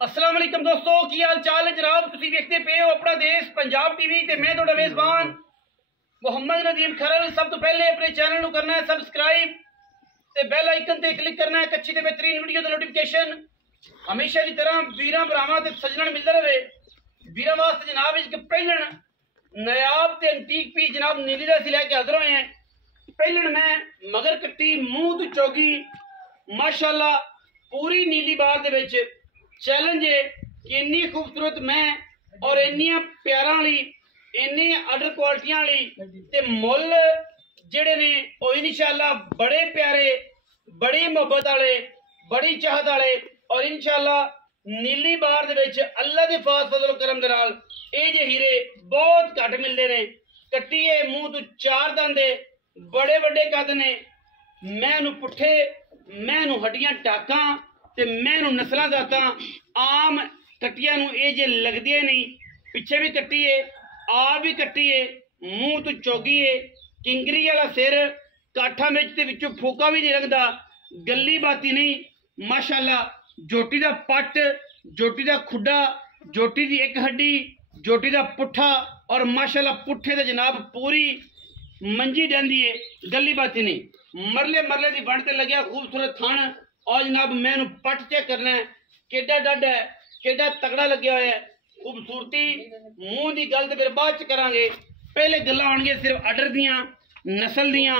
अस्सलाम वालेकुम दोस्तों, की हाल चाल है जनाब। तुसीं देखते पे हो अपना देश पंजाब टीवी ते मैं तुहाडा मेज़बान मुहम्मद नदीम खरल। सब तो पहले अपने चैनल नूं करना है सबसक्राइब ते बैल आइकन ते क्लिक करना है अच्छी ते बेहतरीन वीडियो दी नोटिफिकेशन हमेशा की तरह वीरां भरावां ते सज्जणां मिलदा रहे। वीरां वास्ते जनाब इक पहलन नायाब ते एंटीक पीस जनाब नीली दा असीं लैके हाज़र होए हैं। पहलन मैं मगर कट्टी मूंह तो चौगी माशाअल्लाह पूरी नीली बार दे विच चैलेंज है कि इन्नी खूबसूरत मैं और इन्नियां प्यारां वाली इन्नी अडर क्वालिटियां वाली ते मुल जेड़े ने ओ इंशाअल्लाह बड़े प्यारे बड़ी मोहब्बत वाले बड़ी चाहत वाले और इंशाअल्लाह नीली बार दे विच अल्लाह दे फजल करम दे नाल ए जे हीरे बहुत घट मिलदे ने। कट्टी है मूंह तो चार दंद बड़े बड़े कद ने। मैं नूं पुट्ठे मैं नूं हड्डियां टाकां ते मैं नूं नस्लां जातां आम कट्टियां नूं ए जे लगदियां नहीं। पिछे भी कट्टी है आप भी कट्टी है मूंह तो चौगी है किंगरी वाला सिर काठा मिर्च ते विचों फूका भी नहीं लगदा गली बाती नहीं। माशाअल्लाह जोटी दा पट जोटी दा खुड्डा जोटी दी एक हड्डी जोटी दा पुट्ठा और माशाअल्लाह पुट्ठे ते जनाब पूरी मंजी डांदी है गली बाती नहीं। मरले मरले दी बंड ते लग्या खूबसूरत थान और जनाब मैनू पट चेक करना है केडा डड है केडा तगड़ा लग्या होया है। खूबसूरती मूँह की गल तो फिर बाद च करांगे। पहले गल्लां आउणगियां सिर्फ अडर दियां नस्ल दियां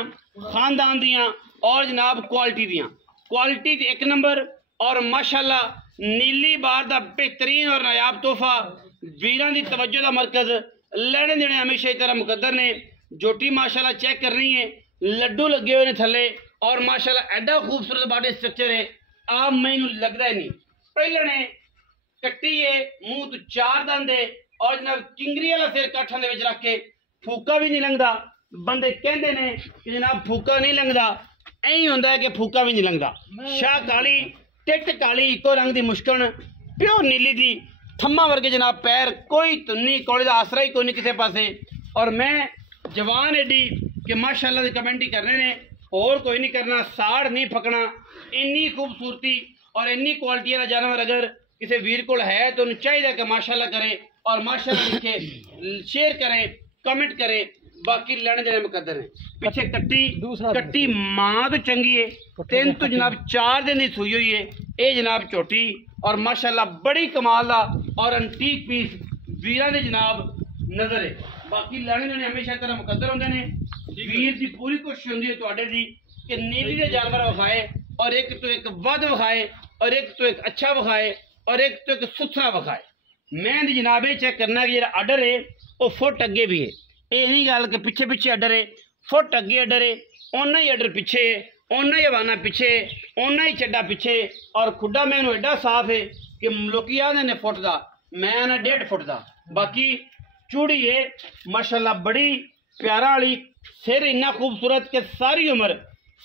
खानदान दियां और जनाब क्वालिटी दियां। क्वालिटी एक नंबर और माशाअल्लाह नीली बार दा बेहतरीन और नायाब तोहफा वीरां दी तवज्जो दा मरकज लैने देने हमेशा तरह मुकद्दर ने। जोटी माशाअल्लाह चेक कर रही है लड्डू लगे हुए ने थले और माशाअल्लाह एडा खूबसूरत बॉडी स्ट्रक्चर है आप मैनू लगता ही नहीं। पहले ने कट्टी है मूँह तो चार दंद है और जनाब किंगरी वाला सिर काठा दे विच रख के फूका भी नहीं लंघदा। बंदे कहते ने कि जनाब फूका नहीं लंघदा ऐ होंदा है कि फूका भी नहीं लंघदा। शाह काली टिट काली इको रंग की मुश्कन प्योर नीली दी थम्मा वर्गे जनाब पैर कोई तुन्नी कौड़ी का आसरा ही कोई नहीं किसी पासे। और मैं जवान एडी कि माशाअल्लाह की कमेंट ही करने ने और कोई नहीं करना साड़ नहीं फकना। इन्नी खूबसूरती और इन्नी क्वालिटी वाला जानवर अगर किसी वीर को है तो उन्हें चाहिए कि माशाअल्लाह करे और माशाअल्लाह लिखे शेयर करे कमेंट करे। बाकी लेने देने मुकद्दर है। पीछे कट्टी मां तो चंगी है तीन तो जनाब 4 दिन की सूई हुई है ये जनाब झोटी और माशाअल्लाह बड़ी कमाल दा और एंटीक पीस वीरां दे जनाब नजर है। बाकी लेने देने हमेशा तरह मुकद्दर होंदे ने। वीर की पूरी कोशिश होंदी है तुहाडे दी कि नीली दे जानवर विखाए और एक तो एक वध विखाए और एक तो एक अच्छा विखाए और एक तो एक सुथरा विखाए। मैं दी जनाब ये चेक करना कि जेह्ड़ा अडर है वो फुट अगे भी है। ये नहीं गल कि पिछे पिछे अडर है फुट अगे अडर है उन्ना ही अडर पिछे उन्ना ही हवाना पिछे उन्ना ही चड्डा पिछे और खुड्डा मैनू एडा साफ है कि लोग आते ने फुट का मैं ना 1.5 फुट का। बाकी चूड़ी है माशाअल्लाह बड़ी प्यारा वाली सिर इन्ना खूबसूरत कि सारी उम्र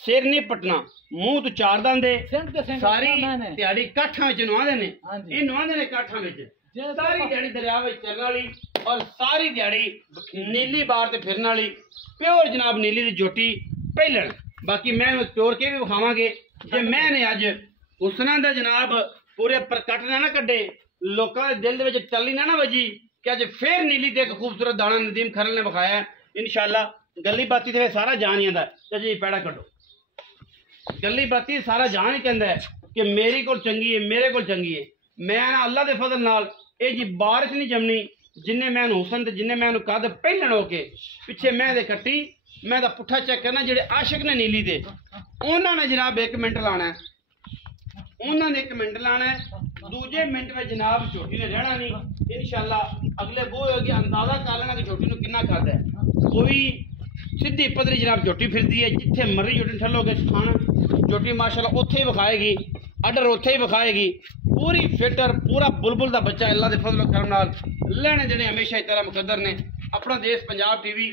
सिर नहीं पटना। मूँह तो 4 दंद सारी दिहाड़ी काठा नुआंदे ने ये नुआंदे ने काठा सारी दिहाड़ी दरिया में चलने वाली और सारी दिहाड़ी नीली बार से फिरने वाली प्योर जनाब नीली की जोटी पहलन। बाकी मैं चोर के भी विखावांगे जे मैंने अज हुसना दा जनाब पूरे प्रकट ना कड्डे लोगों के दिल दे टल्ली ना वजी कि अज फिर नीली ते एक खूबसूरत दाना नदीम खरल ने विखाया। इंशाअल्लाह गली बाती ते सारा जान ही आंदा जी पैड़ा कड्डो गली बाती सारा जान ही कहता है कि मेरी को चंगी है मेरे को चंगी है। मैं अल्लाह के फजल नाल ये जी बारिश नहीं जमनी जिन्हें मैं हुसन ते जिन्हें मैं कद पहलन होके पिछे मैं दे कट्टी मैं दा पुट्ठा चेक करना जेडे आशिक ने नीली दे उन्होंने जनाब 1 मिनट लाना है उन्होंने 1 मिनट लाना है दूजे मिनट में जनाब झोटी ने रहना नहीं। इंशाअल्लाह अगले वो होगी अंदाजा कर लेना कि झोटी ने कितना करता है। कोई सीधी पदरी जनाब झोटी फिरती है जिथे मर्जी झोटी ठलोगे खाना झोटी माशाअल्लाह उत्थे ही विखाएगी अडर उत्थे ही विखाएगी पूरी फिटर पूरा बुलबुल का बच्चा अल्लाह के फजल करम नाल लेने देने हमेशा इस तरह मुकद्दर ने। अपना देश पंजाब टीवी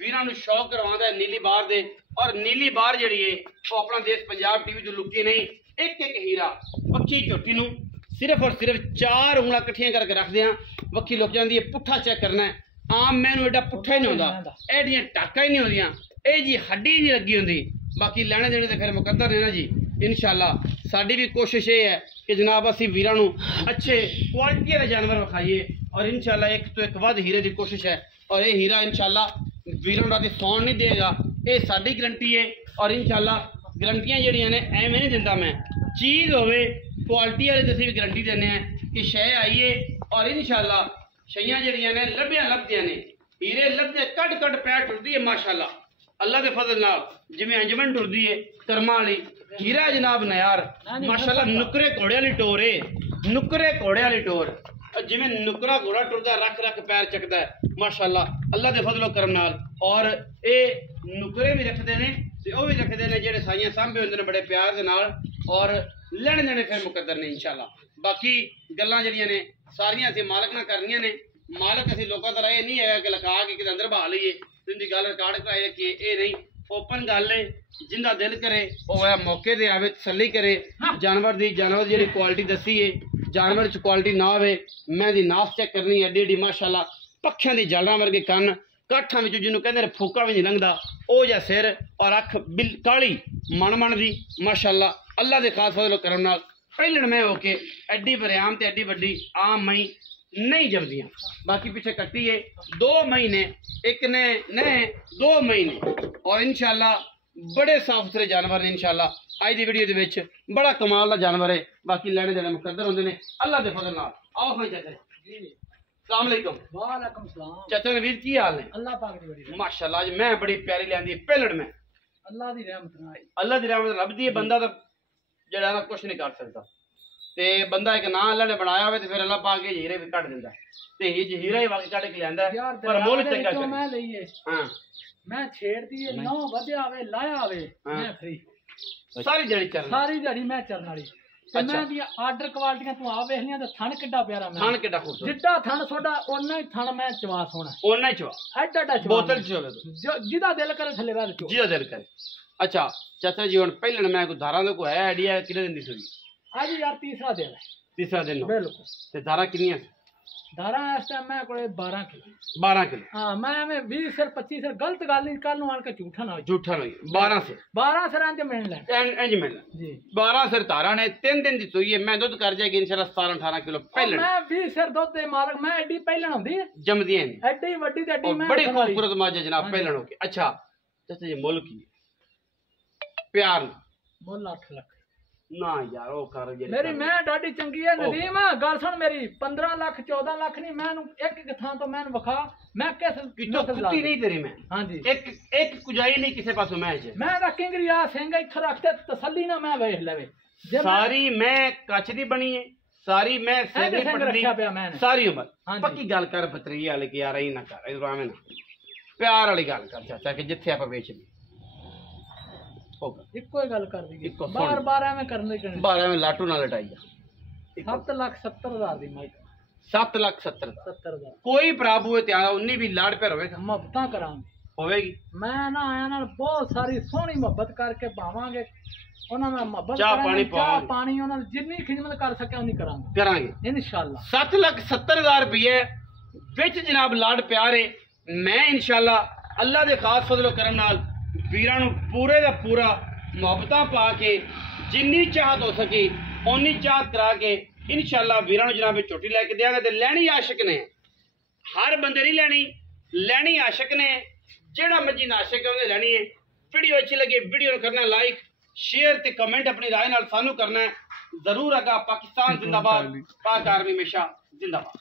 वीरां नूं शौक करवांदा है नीली बार दे और नीली बार जिहड़ी है वो अपना देश पंजाब टीवी तो लुकी नहीं एक एक हीरा पक्की झोटी नूं सिर्फ और सिर्फ 4 उंगलां कट्ठियां करके रखदे हां वक्खी लुक जांदी है। पुट्ठा चेक करना है आम मैनू एडा पुट्ठा ही नहीं होंदा एडियां टाका ही नहीं होंदियां ए जी हड्डी नहीं लगी होंदी। बाकी लेने देने तो फिर मुकद्दर ने ना जी। इंशाल्लाह साडी भी कोशिश ये है कि जनाब असी वीरां नूं अच्छे क्वालिटी वाले जानवर विखाइए और इंशाल्लाह एक तो एक वध हीरे की कोशिश है और ये हीरा इंशाल्लाह वीरां राती सौण नहीं देगा, ये साडी गारंटी है। और इंशाल्लाह गारंटियां जड़ियां ने एवें नहीं दिंदा मैं, चीज़ होवे क्वालिटी वाली असीं भी गारंटी देने हैं कि शय आई है और इंशाल्लाह शइयां जड़ियां ने लभ्यां लभदियां ने, हीरे लभदे कट कट पैर टुरदी है माशाल्लाह अल्लाह के फजल नाल, जिवें अंजमन टुरदी है कर्मां वाली हीरा जनाब नयार माशाल्लाह। नुकरे घोड़े वाली टोर है, नुकरे घोड़े वाली टोर, जिवें नुकरा घोड़ा टुरदा रख रख पैर चकदा है माशाल्लाह अल्लाह के फजलो करम नाल। और ये नुकरे भी रखते हैं ते वो भी रखते हैं जेडे साइयां सांभे होंदे ने बड़े प्यार दे नाल और लैणे देने फिर मुकद्दर ने इंशाल्लाह। बाकी गल्लां जड़ियां ने सारियां असीं मालक नाल करनियां ने, मालक असीं लोकां दा राह नहीं है कि लगा के अंदर बहा लईए तुंदी गल रिकॉर्ड कराए कि ये नहीं, ओपन गल है जिंदा दिल करे वो मौके ते आवे तसल्ली करे। जानवर दी जी क्वालिटी दसी है, जानवर च क्वालिटी ना आवे, मैं दी नास चेक करनी एडी एडी माशाल्लाह, पक्खियां दी जड़ां वर्गे कन, काठां विच जिन्हों कहंदे ने फूका भी नहीं लंघदा ओ जा सिर और अख बिल काली मन मन दी माशाल्लाह अल्लाह दे खास फजल करम नाल पहलण में होके एडी बरियाम ते एडी वड्डी आम मई नहीं जमदियां। बाकी पीछे कट्टी है 2 महीने, एक ने 2 महीने और इंशाल्लाह बड़े साफ सुथरे जानवर ने इंशाल्लाह। अज दी वीडियो दे विच बड़ा कमाल दा जानवर है, बाकी लैणे देने मुकद्दर होंदे ने अल्लाह दे फजल नाल। आओ खां चाचा जी, अस्सलाम वालेकुम। वालेकुम सलाम। चाचा नवीर की हाल है? अल्लाह पाक दी बड़ी माशाल्लाह आज मैं बड़ी प्यारी लियांदी पहलड़ में, अल्लाह दी रहमत नाल, अल्लाह दी रहमत रब दी, बंदा तो जेड़ा ना कुछ नहीं कर सकता ते बंदा एक नां अल्लाह ने बनाया होवे ते फिर अल्लाह पाक हीरे भी कट दिंदा ते हीरा ही वाकई कट के लियांदा पर मुल चंगा चाहिए। मैं लईए हां मैं छेड़दी है 9 बजे आवे लाया आवे मैं फ्री सारी जड़ी चल सारी जड़ी मैं चरन वाली। अच्छा मैं दी आर्डर क्वालिटियां तू आ वेखनियां ते थण किड्डा प्यारा मैं थण किड्डा खूबसूरत, जिड्डा थण सोडा ओना ही थण मैं चवा सोना ओना ही चवा एड्डा एड्डा चवा बोतल च होवे जिदा दिल करे थले बैठ चो जिदा दिल करे। अच्छा चाचा जी हुन पहले मैं कोई धारा दा कोई है आइडिया किने दिन दी सुई? आज यार तीसरा दिन है। तीसरा दिन बिल्कुल। ते धारा कितनी धारा इस टाइम मैं कोले 12 किलो 12 किलो। हाँ मैं 20 सिर 25 सिर गलत गल नहीं कल आन के झूठा ना हो झूठा नहीं 12 से 12 सिर इंज मिल ले इंज मिल जी 12 सिर धारा ने 3 दिन दी सुई है। मैं दुध कर जाएगी इंशाल्लाह 17 18 किलो पहले मैं 20 सिर दुध दे मालक मैं एडी पहलन होंदी है जमदी है एडी वड्डी ते एडी मैं बड़ी खूबसूरत माज है जनाब पहलन होके। अच्छा चाचा जी मुल्क की प्यार मुल 8 लाख ना यार ओ कर जे मेरी मैं डाडी चंगी है नदीम गल सुन मेरी 15 लाख 14 लाख नहीं मैं एक एक थां तो मैं वखा मैं किस कितो कुत्ती नहीं तेरी मैं हां जी एक एक कुजाई नहीं किसे पासों मैं है मैं दा किंगरिया सिंह इथे रखते तसल्ली ना मैं वेख लेवे सारी मैं कच दी बनी है सारी मैं सेने पटदी सारी उम्र पक्की गल कर पतरी वाले की यार ही ना कर इधर आवे ना प्यार वाली गल कर चाचा कि जिथे आप बेचनी इको ही गल कर दी बार बार एवें करने के 12 में लाटू ना लटाई 7,70,000 दी माइक 7,70,000 कोई प्राप हुए त्यागा 19 भी लाड़ पे होवेगा मोहब्बत करांगे होवेगी। मैं ना आया ना बहुत सारी सोहनी मोहब्बत करके पावांगे उन्हां में मोहब्बत चाह पानी चाह पानी उन्हां जिन्नी खिदमत कर सके उन्नी करांगे करांगे इंशाल्लाह। 7,70,000 रुपये विच जनाब लाड़ प्यारे मैं इंशाल्लाह अल्लाह दे खास फजलो करम नाल वीरां नूं पूरे दा पूरा मुहब्बतां पा के जिन्नी चाहत हो सकी उन्नी चाहत करा के इंशाल्लाह वीरां नूं जनाब चोटी लैके देंगे। ते लैनी आशिक ने हर बंदे नहीं लैनी, लैनी आशिक ने जेड़ा मर्जी नाशिक है उन्हें लैनी है। वीडियो अच्छी लगी वीडियो करना लाइक शेयर ते कमेंट अपनी राय नाल सानू करना है जरूर। अगा पाकिस्तान जिंदाबाद, पाक आर्मी हमेशा जिंदाबाद।